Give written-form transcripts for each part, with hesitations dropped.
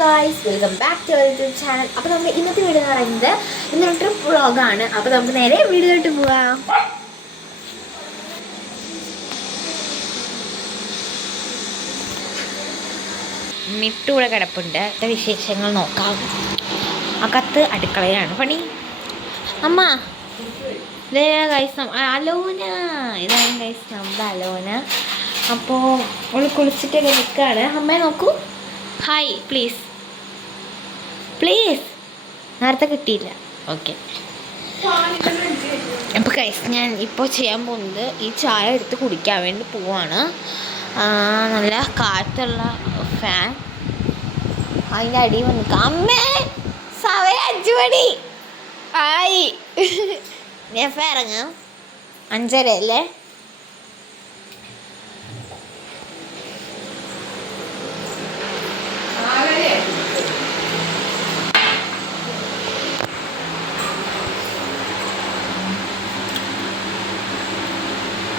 Guys, welcome back to our YouTube channel. അപ്പോൾ നമുക്ക് ഇന്നത്തെ വീഡിയോ എന്ന് പറയുന്നത് ഇന്നൊരു ട്രിപ്പ് വ്ളോഗാണ്. അപ്പോൾ നമുക്ക് നേരെ വീഡിയോയിലോട്ട് പോവാം. മിട്ടൂടെ കിടപ്പുണ്ട്. വിശേഷങ്ങൾ നോക്കാം. അകത്ത് അടുക്കളയാണ് പണി. അമ്മ ഇതേ ഗൈസ് അലോന, ഇതാണ് ഗൈസ് നമ്മുടെ അലോന. അപ്പോൾ അവൾ കുളിച്ചിട്ടൊക്കെ നിൽക്കുകയാണ്. അമ്മയെ നോക്കൂ. Hi please please. നേരത്തെ കിട്ടിയില്ല. ഓക്കെ. അപ്പോൾ ഗൈസ് ഞാൻ ഇപ്പോൾ ചെയ്യാൻ പോകുന്നത് ഈ ചായ എടുത്ത് കുടിക്കാൻ വേണ്ടി പോവാണ്. നല്ല കാറ്റുള്ള ഫാൻ അതിൻ്റെ അടിയിൽ വന്ന് നിൽക്കാം. അമ്മേ സമയം 5 മണി ആയി. ഞാൻ എപ്പോൾ ഇറങ്ങാം? 5:30 അല്ലേ?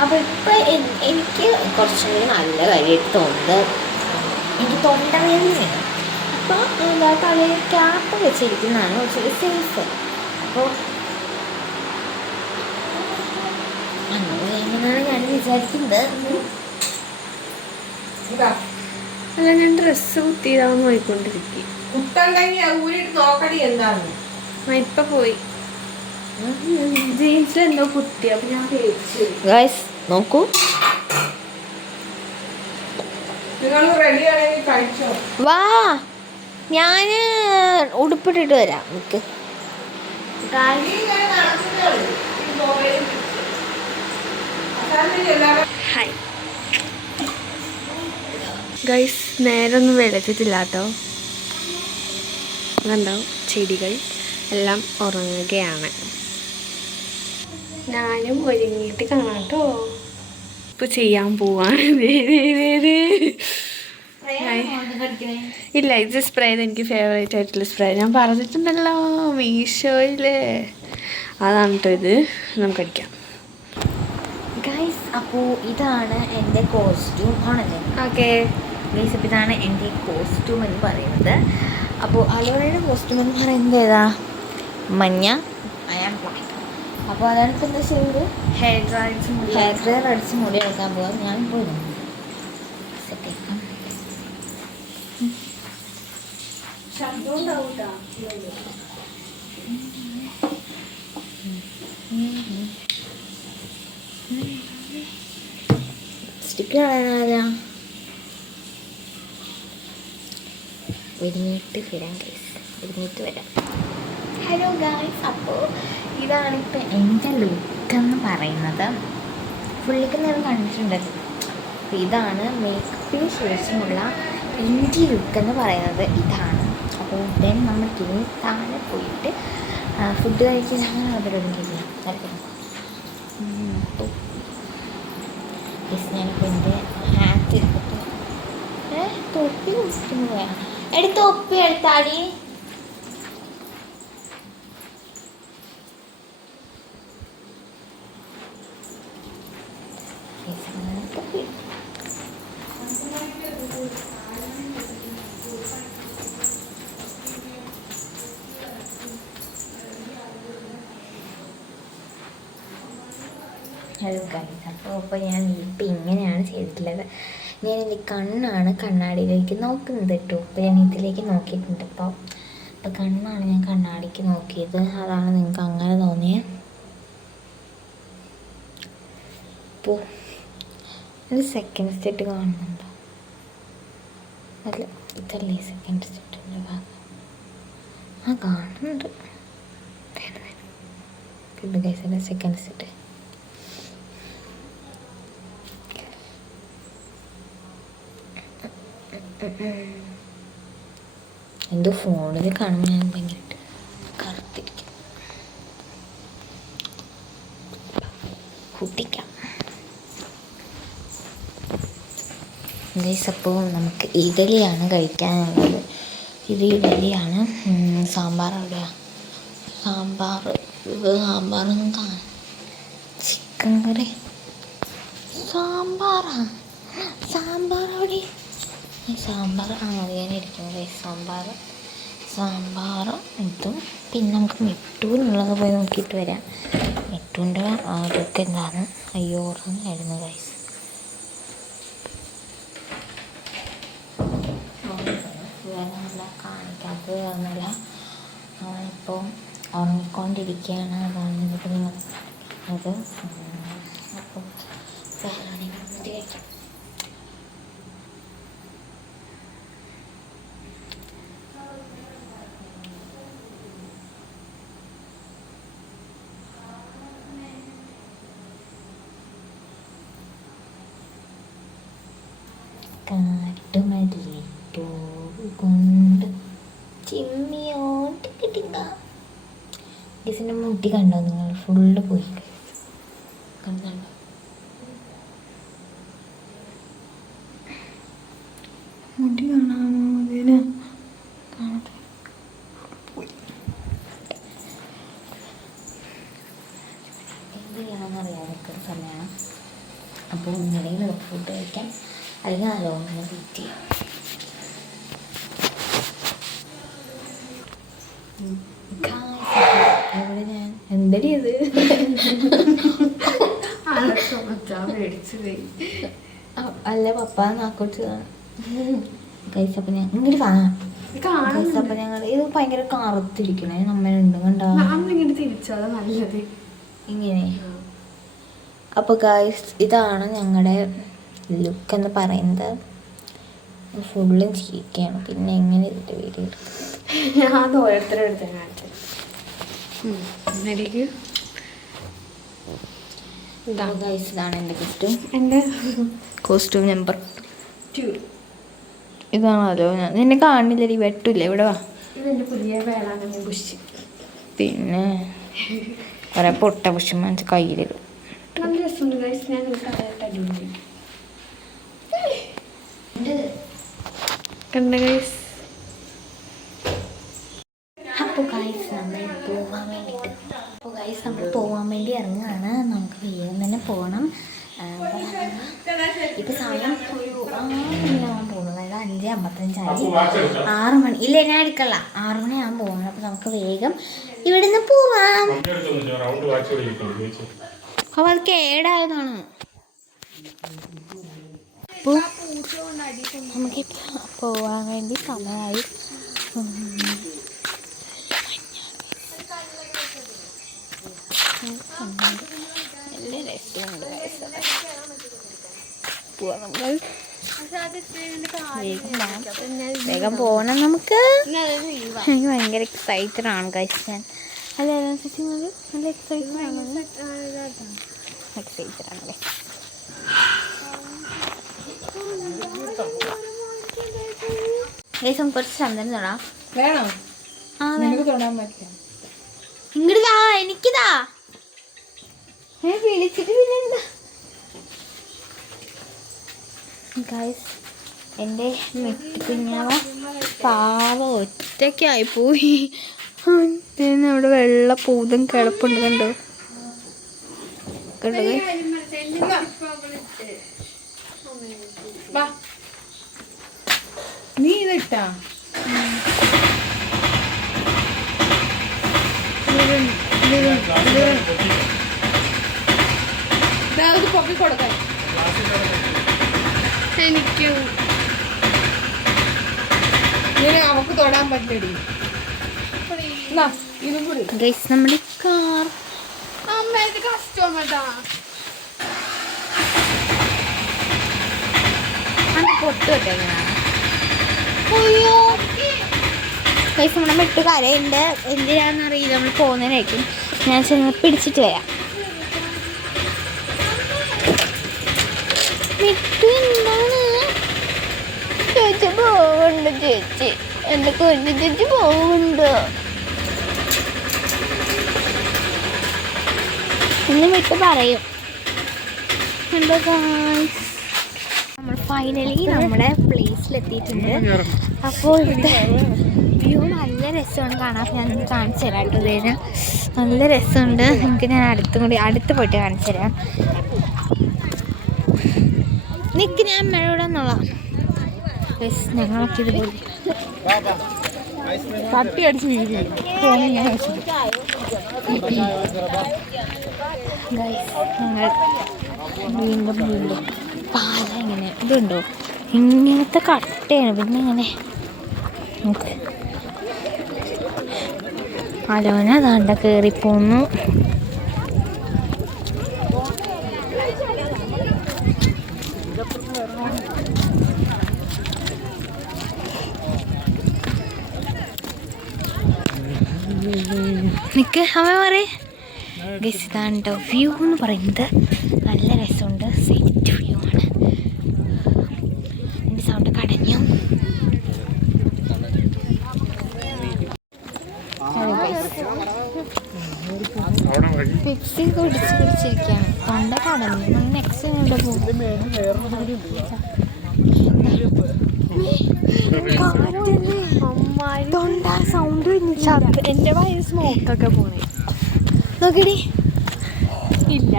അപ്പോൾ ഇപ്പം എനിക്ക് കുറച്ചുകൂടി നല്ല കാര്യമായിട്ട് തോന്നുന്നത് എനിക്ക് തൊണ്ടവേദനയാണ്. അപ്പോൾ എന്താ തലയിൽ ക്യാപ്പ് വെച്ചിരിക്കുന്നതാണ് കുറച്ചുകൂടി സേഫ്. അപ്പോൾ അങ്ങനെയാണ് ഞാൻ വിചാരിക്കുന്നത്. അല്ല, ഞാൻ ഡ്രസ്സ് കുത്തിയിടാന്ന് പോയിക്കൊണ്ടിരിക്കും. ഇപ്പൊ പോയി ജീൻസിൽ എന്തോ കുത്തി. അപ്പൊ ഞാൻ ഗൈസ് നോക്കൂ. വാ, ഞാൻ ഉടുപ്പിട്ടിട്ട് വരാം. നിക്ക്. ഹായ് ഗൈസ്, നേരൊന്നും വെളിച്ചിട്ടില്ല കേട്ടോ. അതുണ്ടോ ചെടികൾ എല്ലാം ഉറങ്ങുകയാണ്. ഞാനും ഒരുങ്ങിയിട്ട് കാണാം കേട്ടോ. ഇപ്പൊ ചെയ്യാൻ പോവാണ്. ഇല്ല, ഇത് സ്പ്രേ എനിക്ക് ഫേവറേറ്റ് ആയിട്ടുള്ള സ്പ്രേ. ഞാൻ പറഞ്ഞിട്ടുണ്ടല്ലോ മീഷോയില്. അതാണ് കേട്ടോ ഇത്. നമുക്ക് അടിക്കാം ഗൈസ്. അപ്പോൾ ഇതാണ് എൻ്റെ കോസ്റ്റ്യൂം ആണല്ലേ? ഓക്കെ ഗൈസ്, അപ്പോൾ ഇതാണ് എൻ്റെ കോസ്റ്റ്യൂം എന്ന് പറയുന്നത്. അപ്പോൾ അലോനയുടെ കോസ്റ്റ്യൂം എന്ന് പറയുന്നത് ഏതാ? മഞ്ഞ, ഐ ആം ബ്ലാക്ക്. അപ്പോൾ അതാണ് ഇപ്പം എന്താ ചെയ്യുന്നത്? ഹെയർ ഡ്രയർ അടിച്ച് മുടി എടുക്കാൻ പോകാം. ഞാൻ പോയി സെറ്റേക്കാം. സ്റ്റിക്കറാ ഒരുങ്ങിയിട്ട് വരാം ഗൈസ്, ഒരുങ്ങിയിട്ട് വരാം. ഹലോ ഗൈസ്, അപ്പോൾ ഇതാണിപ്പോൾ എൻ്റെ ലുക്കെന്ന് പറയുന്നത്. ഫുള്ളിക്ക് ഞാൻ കണ്ടിട്ടുണ്ട്. അപ്പോൾ ഇതാണ് മേക്കപ്പിന് ശേഷമുള്ള എൻ്റെ ലുക്കെന്ന് പറയുന്നത്. ഇതാണ്. അപ്പോൾ ദെൻ നമുക്കിനി താഴെ പോയിട്ട് ഫുഡ് കഴിക്കാൻ അങ്ങനെ അവരോടില്ല. അപ്പോൾ ഞാനിപ്പോൾ എൻ്റെ ഹാറ്റ് തൊപ്പി കുടിക്കുന്നു പോയാണ്. തൊപ്പി എടുത്താടി. ഹലോ ഗൈസ്, അപ്പോൾ ഞാൻ ഇപ്പം ഇങ്ങനെയാണ് ചെയ്തിട്ടുള്ളത്. ഞാൻ എൻ്റെ കണ്ണാണ് കണ്ണാടിയിലേക്ക് നോക്കുന്നത് കേട്ടോ. അപ്പോൾ ഞാൻ ഇതിലേക്ക് നോക്കിയിട്ടുണ്ട്. അപ്പോൾ കണ്ണാണ് ഞാൻ കണ്ണാടിക്ക് നോക്കിയത്. അതാണ് നിങ്ങൾക്ക് അങ്ങനെ തോന്നിയത്. അപ്പോൾ ഒരു സെക്കൻഡ് സെറ്റ് കാണുന്നുണ്ടോ? അല്ല, ഇതല്ലേ സെക്കൻഡ് സെറ്റിൻ്റെ ഭാഗം. കാണുന്നുണ്ട്. ഇത് ഗൈസിൻ്റെ സെക്കൻഡ് സെറ്റ്. എന്തോ ഫോണിൽ കാണുമ്പോൾ ഞാൻ ഭയങ്കരമായിട്ട് കറുത്തിരിക്കും. കൂട്ടിക്കാം ഗൈസ്. അപ്പോൾ നമുക്ക് ഇഡലിയാണ് കഴിക്കാനുള്ളത്. ഇത് ഇഡലിയാണ്. സാമ്പാർ എവിടെയാണ്? സാമ്പാറൊന്നും കാണാം. ചിക്കൻ കറി. സാമ്പാർ അവിടെ. ഈ സാമ്പാർ അറിയാനിരിക്കുന്നത് സാമ്പാറും ഇതും പിന്നെ നമുക്ക് മിട്ടൂരിനുള്ളത് പോയി നോക്കിയിട്ട് വരാം. മിട്ടൂൻ്റെ അതൊക്കെ എന്താണ് അയ്യോ ഓർമ്മയായിരുന്നു ഗൈസ്. വേറെ കാണിക്കാത്തത് വേറൊന്നുമില്ല, അവനിപ്പോൾ ഉറങ്ങിക്കൊണ്ടിരിക്കുകയാണ്. അതാണ് ഇപ്പോൾ നിങ്ങൾ അത് അപ്പം വന്നിട്ട് കഴിക്കാം. കാട്ടുമല്ലിപ്പൂ കൊണ്ട് ചിമ്മിയോട്ട് കിട്ടില്ല. ഗസിൻ്റെ മുടി കണ്ടോ നിങ്ങൾ? ഫുള്ള് പോയി കണ്ടുണ്ടോ? മുടി കാണാമോ? അതിന് കാണട്ടെ. എന്ത് ചെയ്യണമെന്നറിയാം നിൽക്കുന്ന സമയമാണ്. അപ്പോൾ ഇങ്ങനെയും ഫുഡ് കഴിക്കാം, അല്ലെങ്കിൽ നല്ലോണം വെയിറ്റ് ചെയ്യാം. ഇവിടെ ഞാൻ എന്തടി അത് അല്ല പപ്പ നാക്കോട്ടതാണ് ഗൈസ്. അപ്പം ഞാൻ ഇങ്ങോട്ട് കാണാം ഗൈസ്. അപ്പം ഞങ്ങൾ ഇത് ഭയങ്കര കറുത്തിരിക്കണേ നമ്മളുണ്ട് കണ്ടോ തിരിച്ചാൽ നല്ലത് ഇങ്ങനെ. അപ്പോൾ ഗൈസ് ഇതാണ് ഞങ്ങളുടെ ലുക്ക് എന്ന് പറയുന്നത്. ഫുള്ളും ചീക്കയാണ്, പിന്നെ എങ്ങനെ ഇതിൻ്റെ വീഡിയോ അത് ഓരോരുത്തരും എടുത്ത് കാണിച്ചു. ഗൈസ് ഇതാണ് എൻ്റെ കോസ്റ്റ്യൂം. എൻ്റെ കോസ്റ്റ്യൂം നമ്പർ 2 ഇതാണല്ലോ. ഞാൻ നിന്നെ കാണില്ലടി, വെട്ടില്ല ഇവിടെ വാ. ഇതെൻ്റെ പുതിയ വേളാങ്കണ്ണി ബുഷ്. പിന്നെ കുറേ പൊട്ട പുഷ്യം മനസ്സിൽ കയ്യിലിടും. നല്ല രസമുണ്ട് ഗൈസ്. ഞാൻ അടിപൊളി കണ്ട ഗൈസ്. അപ്പോൾ ഗൈസ് നമ്മൾ പോകാൻ വേണ്ടി ഇറങ്ങുകയാണ്. നമുക്ക് വേഗം തന്നെ പോകണം. ഇപ്പം സമയം ഒരു 6 മണിയാവാൻ പോകുന്നത്. അതായത് 5:55. 6 മണി ഇല്ല, ഞാൻ എടുക്കല്ല, 6 മണിയാവാൻ പോകുന്നത്. അപ്പോൾ നമുക്ക് വേഗം ഇവിടുന്ന് പോവാം. അപ്പോൾ അത് കേടായതാണ്. അപ്പോൾ നമുക്കിപ്പോൾ പോവാൻ വേണ്ടി സമയമായി. നല്ല രസമുണ്ട്. വേഗം പോകണം നമുക്ക്. എനിക്ക് ഭയങ്കര എക്സൈറ്റഡ് ആണ് ഗൈസ്. ഞാൻ അല്ല നല്ല എക്സൈറ്റഡ് ആണ് ഗൈസ്. കുറച്ച് ചന്ദനം തൊടാം. വേണോ? തൊടാൻ പറ്റില്ല. ഇങ്ങോട്ട് താ, എനിക്കിതാ വിളിച്ചിട്ട് പിന്നെന്താ ഗൈസ്. എൻ്റെ കുഞ്ഞാവ പാവ ഒറ്റയ്ക്കായി പോയി. അവിടെ വെള്ള പൂതം കിടപ്പുണ്ട് കണ്ടോ കണ്ടോ. നീ ഇതിട്ടാ പൊക്കി കൊടുക്കാൻ എനിക്കും അവക്ക് തൊടാൻ പറ്റടി. ഇതും കൂടി ഗൈസ് നമ്മുടെ കാർ അമ്മേത് കസ്റ്റമേട്ടാ പൊട്ട് വെട്ടേക്കാണ്. അയ്യോ ഗൈസ് നമ്മുടെ മെട്ട് കരയുണ്ട്. എന്തിനാണെന്നറിയില്ല. നമ്മൾ പോകുന്നതിനായിരിക്കും. ഞാൻ ചെന്ന് പിടിച്ചിട്ട് വരാം. മിട്ടു എന്താണ് ചേച്ചി പോകുന്നുണ്ട്? ചേച്ചി എൻ്റെ കുഞ്ഞു ചേച്ചി പോകുന്നുണ്ട്. ഇന്ന് മിട്ടു പറയും. എന്താ നമ്മൾ ഫൈനലി നമ്മുടെ പ്ലേസിലെത്തിയിട്ടുണ്ട്. അപ്പോൾ ഇത് വ്യൂ നല്ല രസമാണ് കാണാൻ. ഞാൻ കാണിച്ചു തരാം കേട്ടോ. ഇതിന് നല്ല രസമുണ്ട്. നിങ്ങൾക്ക് ഞാൻ അടുത്ത് പോയിട്ട് കാണിച്ചു തരാം. നിൽക്ക്, ഞാൻ അമ്മയോടെ എന്നോളാം. ഞങ്ങളൊക്കെ ഇതുപോലെ തട്ടി അടിച്ച് വീഴും. ഞങ്ങൾ വീണ്ടും പാല ഇങ്ങനെ ഇതുണ്ടോ ഇങ്ങനത്തെ കട്ടയാണ്. പിന്നെ ഇങ്ങനെ നോക്ക് അലോന അതാണ്ട കയറിപ്പോന്നു. നിക്ക് അമ്മ പറയേ ഗസ് ഇതാണ് കേട്ടോ വ്യൂ എന്ന് പറയുന്നത്. നല്ല രസമുണ്ട്. സെറ്റ് വ്യൂ ആണ്. എൻ്റെ സൗണ്ട് കടഞ്ഞു. പെപ്സി കുടിച്ചിരിക്കുകയാണ്. തൊണ്ട കടഞ്ഞു. നെക്സ്റ്റ് കൊണ്ട് പോകും. തൊണ്ട സൗണ്ട് എൻ്റെ വായ സ്മോക്കൊക്കെ പോണേ നോക്കിടി. ഇല്ല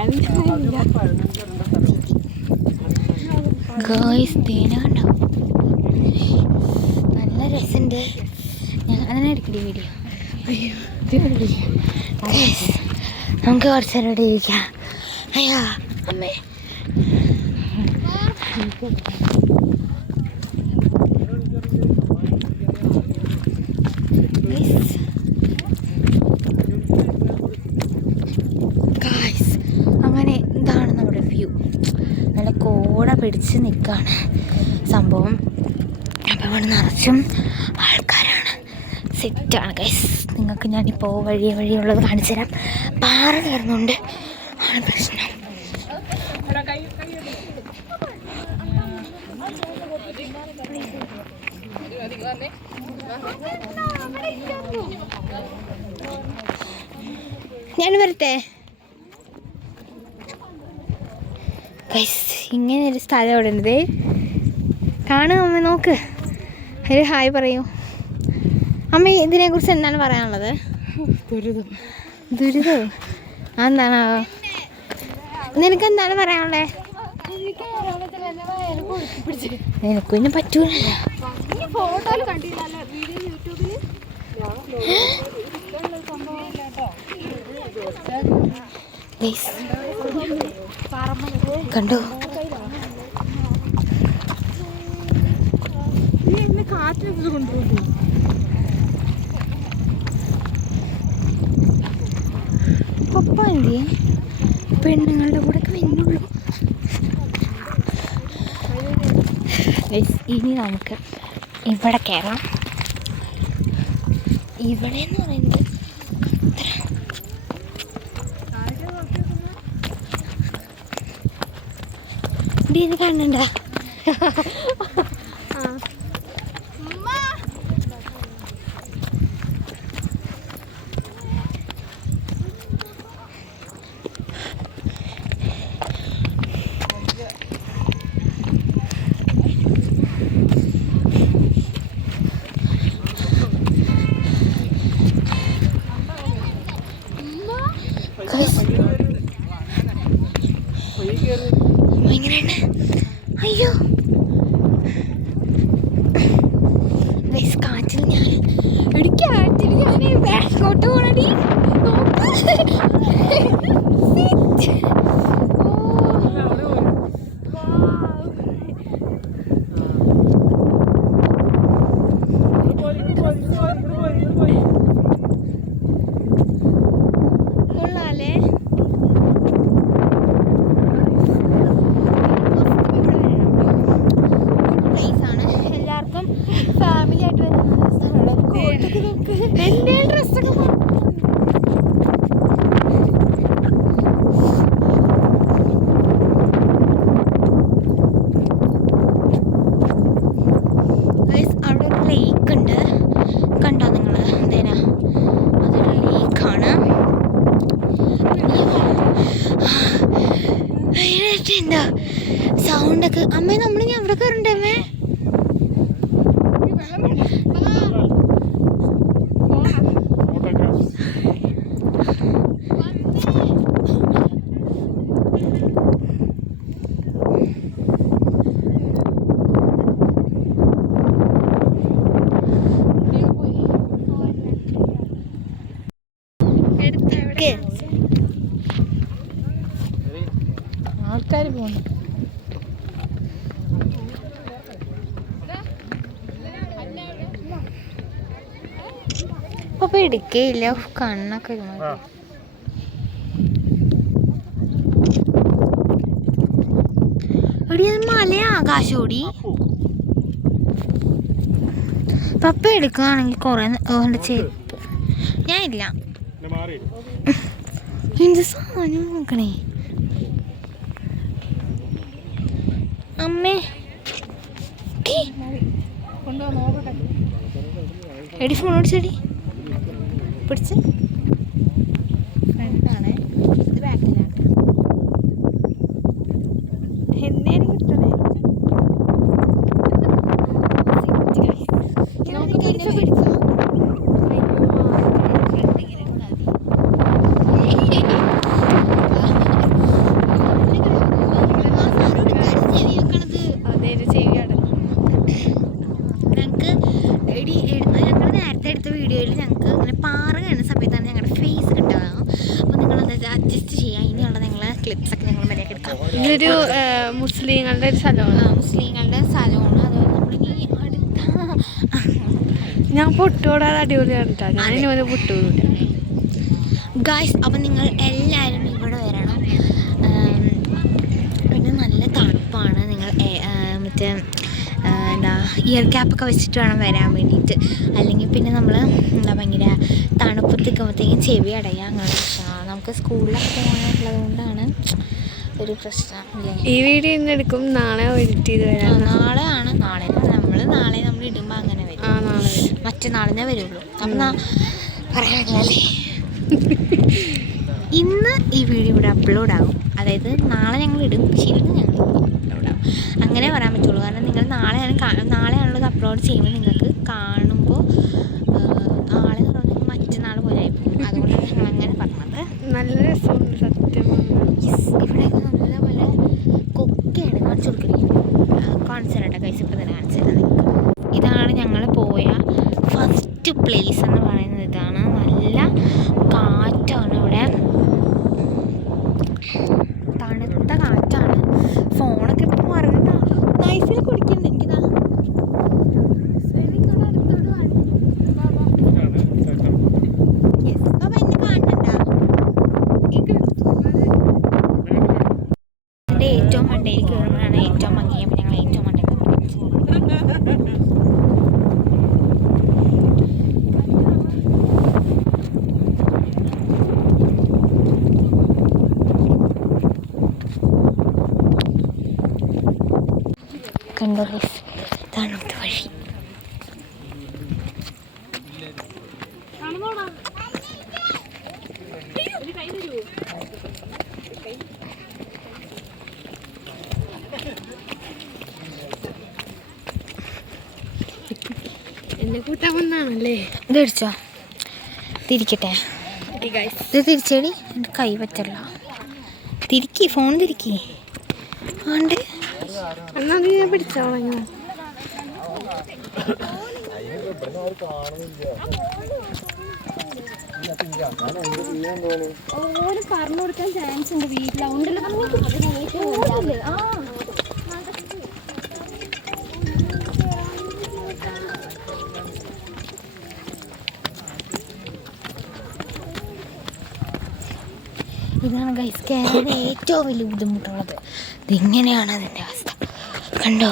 ഗേൾസ് തേന കണ്ടോ നല്ല രസമുണ്ട്. ഞാൻ അങ്ങനെ എടുക്കടി വീഡിയോ. നമുക്ക് കുറച്ച് നേരം ഇവിടെ ഇരിക്കാം. അയ്യാ അമ്മേ അങ്ങനെ ഇതാണ് നമ്മുടെ വ്യൂ. നല്ല കോട പിടിച്ച് നിൽക്കുകയാണ് സംഭവം. അപ്പം ഇവിടെ നിറച്ചും ആൾക്കാരാണ്. സെറ്റാണ് ഗൈസ്. നിങ്ങൾക്ക് ഞാനിപ്പോൾ വഴിയുള്ളത് കാണിച്ചു തരാം. പാറ കയറുന്നുണ്ട് ആണ് പ്രശ്നം. ഞാൻ വരട്ടെ ഗൈസ്. ഇങ്ങനെ ഒരു സ്ഥലം ഇവിടെ ഉണ്ട്. കാണുക അമ്മ, നോക്ക്. ഒരു ഹായ് പറയൂ അമ്മ. ഇതിനെക്കുറിച്ച് എന്താണ് പറയാനുള്ളത്? ദുരിതം അതെന്താണോ? നിനക്ക് എന്താണ് പറയാനുള്ളത്? നിനക്കും ഇന്നെ പറ്റൂലല്ലോ. കണ്ടോ കാറ്റ് കൊണ്ടുപോകും. പപ്പ എന്തി പെണ്ണുങ്ങളുടെ കൂടെ വരുന്നുള്ളൂ. ഇനി നമുക്ക് ഇവിടെ കയറാം. ഇവിടെ എന്ന് പറയുന്നത് ഇത് കാണണ്ട. എങ്ങനെയുണ്ട്? അയ്യോ കാറ്റിൽ ഞാൻ കാറ്റിൽ ഞാൻ ബാക്കോട്ട് പോണടി. കൊള്ളാലേ? ഫാമിലി ആയിട്ട് വരുന്ന സ്ഥലമാണ്. എൻ്റെ ഡ്രസ്സൊക്കെ അവിടെ ഒരു ലേക്ക് ഉണ്ട്. കണ്ടോ നിങ്ങൾ? എന്തേനാ അതൊരു ലേക്കാണ്. എന്താ സൗണ്ടൊക്കെ അമ്മേ? നമ്മളിനി അവിടെ കയറണ്ടേ അമ്മേ? പോകുന്നു. അപ്പൊ എടുക്കേയില്ല, കണ്ണൊക്കെ എടി അത് മലയാ ആകാശോടി. പപ്പ എടുക്കുകയാണെങ്കിൽ കുറെ ചേപ്പ് ഞാനില്ല. എന്ത് സാധനം നോക്കണേ അമ്മേ. എടി ഫോൺ ഓടിച്ചെടി പിടിച്ച് ഫ്രണ്ടാണേ, ഇത് ബാക്കിലാണ്. എന്നേരം കിട്ടണേ പിടിച്ചോ. വീഡിയോയിൽ ഞങ്ങൾക്ക് ഇങ്ങനെ പാറ കാണുന്ന സമയത്താണ് ഞങ്ങളുടെ ഫേസ് കിട്ടുന്നത്. അപ്പോൾ നിങ്ങളത് അഡ്ജസ്റ്റ് ചെയ്യാം. ഇനിയുള്ള നിങ്ങളെ ക്ലിപ്സൊക്കെ ഞങ്ങൾ മര്യാദ എടുക്കാം. ഇതൊരു മുസ്ലിങ്ങളുടെ ഒരു സ്ഥലമാണ്. മുസ്ലിങ്ങളുടെ സ്ഥലമാണ്. അതുപോലെ നമ്മളിനി അടുത്ത ഞാൻ പൊട്ടോടാതെ അടിപൊളിയാണ് കേട്ടോ. ഞാനിങ്ങനെ പൊട്ടുകൂടെ ഗായ്സ്. അപ്പം നിങ്ങൾ എല്ലാവരും ഇവിടെ വരണം. പിന്നെ നല്ല തണുപ്പാണ്. നിങ്ങൾ മറ്റേ എന്താ ഇയർ ക്യാപ്പൊക്കെ വെച്ചിട്ട് വേണം വരാൻ വേണ്ടിയിട്ട്. അല്ലെങ്കിൽ പിന്നെ നമ്മൾ എന്താ ഭയങ്കര തണുപ്പത്ത് നിൽക്കുമ്പോഴത്തേക്കും ചെവി അടയാം. അങ്ങനെ പ്രശ്നമാണ്. നമുക്ക് സ്കൂളിലൊക്കെ പോകാനുള്ളത് കൊണ്ടാണ് ഒരു പ്രശ്നം ഇല്ലേ. ഈ വീഡിയോ ഇന്ന് എടുക്കും, നാളെ എഡിറ്റ് ചെയ്ത് വരാം. നാളെ നമ്മൾ ഇടുമ്പോൾ അങ്ങനെ വരും. നാളെ മറ്റന്നാളിനെ വരുള്ളൂ. അപ്പം പറയാനല്ലേ ഇന്ന് ഈ വീഡിയോ ഇവിടെ അപ്ലോഡ് ആകും. അതായത് നാളെ ഞങ്ങൾ ഇടും, പക്ഷേ ഇന്ന് ഞങ്ങൾ അപ്ലോഡ് ആകും. അങ്ങനെ പറയാൻ പറ്റുള്ളൂ. കാരണം നിങ്ങൾ നാളെയാണുള്ളത് അപ്ലോഡ് ചെയ്യുമ്പോൾ നിങ്ങൾക്ക് കാണുമ്പോൾ നാളെ എന്ന് പറഞ്ഞാൽ മറ്റന്നാൾ പോലെ ആയിപ്പോകും. അതുകൊണ്ടാണ് ഞങ്ങൾ അങ്ങനെ പറഞ്ഞത്. നല്ല രസമുണ്ട് സത്യം. ഇവിടെയൊക്കെ നല്ലപോലെ കൊക്കയാണ്. കാണിച്ചു കൊടുക്കുന്നത് കാണിച്ചാലോ കൈസ്. ഇപ്പം തന്നെ കാണിച്ചാൽ ഇതാണ് ഞങ്ങൾ പോയ ഫസ്റ്റ് പ്ലേസ് എന്ന് പറയുന്നത്. ഇതാണ് നല്ല കാറ്റാണ് ഇവിടെ, തണുത്ത കാറ്റാണ്. ഫോണൊക്കെ ഇപ്പം മറന്നിട്ടാ നൈസിൽ കുടിക്കണ്ട. എനിക്കിതാ യെസ്. അപ്പം എന്നെ കാണണ്ട. എൻ്റെ ഏറ്റവും മണ്ടയിൽ കയറുമ്പോഴാണ് ഏറ്റവും ഭംഗി. അപ്പം ഞങ്ങൾ ഏറ്റവും മണ്ടയിൽ കണ്ടോ ഗൈസ്, ഇതാണ് ഒരു വഴി. എന്നെ കൂട്ടാൻ വന്നാണല്ലേ. ഇത് തിരിച്ചോ, തിരിക്കട്ടെ. ഇത് തിരിച്ചേടി, എൻ്റെ കൈ പറ്റല്ല. തിരിക്കി, ഫോൺ തിരിക്കി. ആണ്ട് എന്നാ നീ ഞാൻ പിടിച്ചോളാം. പറഞ്ഞു കൊടുക്കാൻ ചാൻസ് ഉണ്ട് വീട്ടിലാവുണ്ടല്ലോ. ഇതാണ് ഗൈസ് കേരളത്തിലെ ഏറ്റവും വലിയ ബുദ്ധിമുട്ടുള്ളത്. ഇതിങ്ങനെയാണ് അതിൻ്റെ അവസ്ഥ. കണ്ടോ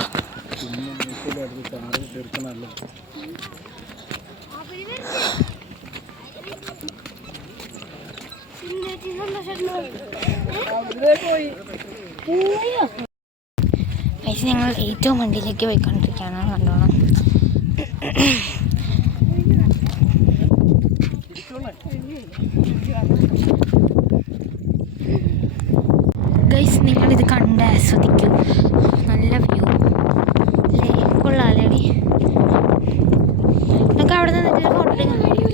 ഗൈസ്, ഞങ്ങൾ ഏറ്റവും വണ്ടിയിലേക്ക് പോയിക്കൊണ്ടിരിക്കുകയാണ്. കണ്ടോണം. ഗൈസ്, നിങ്ങളിത് കണ്ട് ആസ്വദിക്കും. നല്ല വ്യൂ അല്ലേ, കൊള്ളാല്ലേടി. നമുക്ക് അവിടെ നിന്നിട്ട് ഫോട്ടോ എടുക്കാൻ കഴിയും.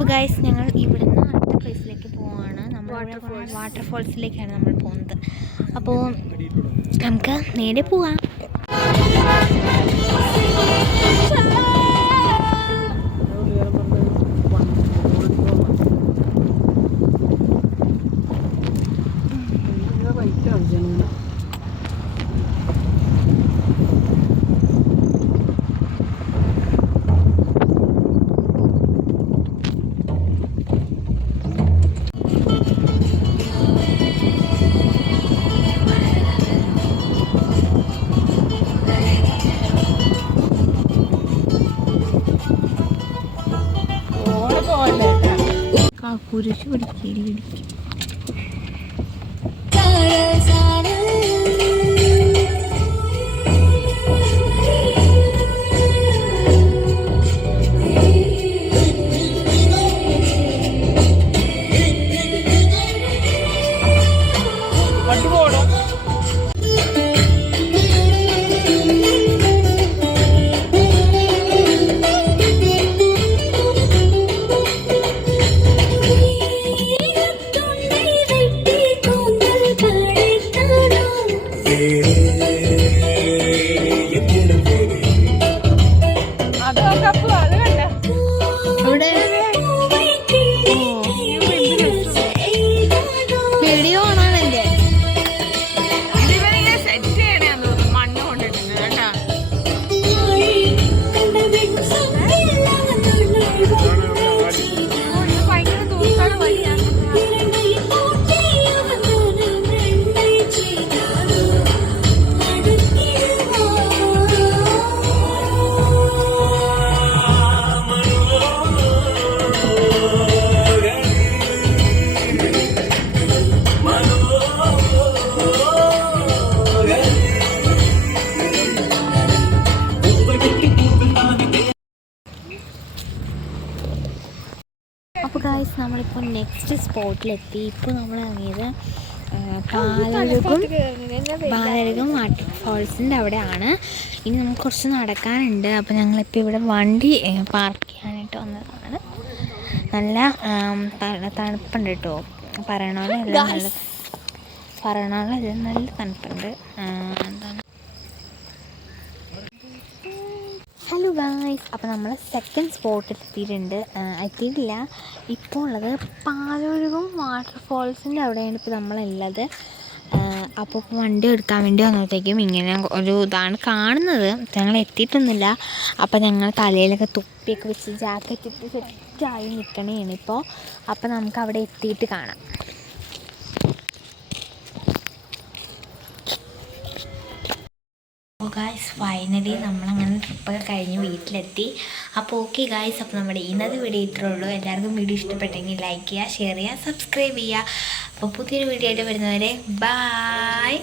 അപ്പോൾ ഗൈസ് ഞങ്ങൾ ഇവിടുന്ന് അടുത്ത പ്ലേസിലേക്ക് പോവുകയാണ്. നമ്മൾ വാട്ടർഫോൾസിലേക്കാണ് നമ്മൾ പോകുന്നത്. അപ്പോൾ നമുക്ക് നേരെ പോവാം. കുരിശ് പിടിക്കും. അപ്പോൾ ഗായ്സ് നമ്മളിപ്പോൾ നെക്സ്റ്റ് സ്പോട്ടിലെത്തി. ഇപ്പോൾ നമ്മൾ ഇറങ്ങിയത് പാലരുകം വാട്ടർഫോൾസിൻ്റെ അവിടെയാണ്. ഇനി നമുക്ക് കുറച്ച് നടക്കാനുണ്ട്. അപ്പോൾ ഞങ്ങളിപ്പോൾ ഇവിടെ വണ്ടി പാർക്ക് ചെയ്യാനായിട്ട് വന്നതാണ്. നല്ല തണുപ്പുണ്ട് കേട്ടോ. പറയണോലെല്ലാം നല്ല തണുപ്പുണ്ട്. എന്താണ് ഹലോ ഗായ്സ്, അപ്പോൾ നമ്മൾ സെക്കൻഡ് സ്പോട്ടിൽ എത്തിയിട്ടില്ല. ഇപ്പോൾ ഉള്ളത് പാലരുകം വാട്ടർഫോൾസിൻ്റെ അവിടെയാണ് ഇപ്പോൾ നമ്മളുള്ളത്. അപ്പോൾ വണ്ടി എടുക്കാൻ വേണ്ടി വന്നപ്പോഴത്തേക്കും ഇങ്ങനെ ഒരു ഇതാണ് കാണുന്നത്. ഞങ്ങൾ എത്തിയിട്ടൊന്നുമില്ല. അപ്പോൾ ഞങ്ങൾ തലയിലൊക്കെ തുപ്പിയൊക്കെ വെച്ച് ജാക്കറ്റ് ഇട്ട് സെറ്റായി നിൽക്കണേണ് ഇപ്പോൾ. അപ്പോൾ നമുക്ക് അവിടെ എത്തിയിട്ട് കാണാം. അപ്പോൾ ഗായ്സ് ഫൈനലി നമ്മളങ്ങനെ ട്രിപ്പൊക്കെ കഴിഞ്ഞ് വീട്ടിലെത്തി. അപ്പോൾ ഓക്കെ ഗായ്സ്, അപ്പോൾ നമ്മുടെ ഇന്നത്തെ വീഡിയോ ഇത്രേ ഉള്ളൂ. എല്ലാവർക്കും വീഡിയോ ഇഷ്ടപ്പെട്ടെങ്കിൽ ലൈക്ക് ചെയ്യുക, ഷെയർ ചെയ്യുക, സബ്സ്ക്രൈബ് ചെയ്യുക. അപ്പോൾ പുതിയൊരു വീഡിയോ ആയിട്ട് വരുന്നവരെ ബായ്.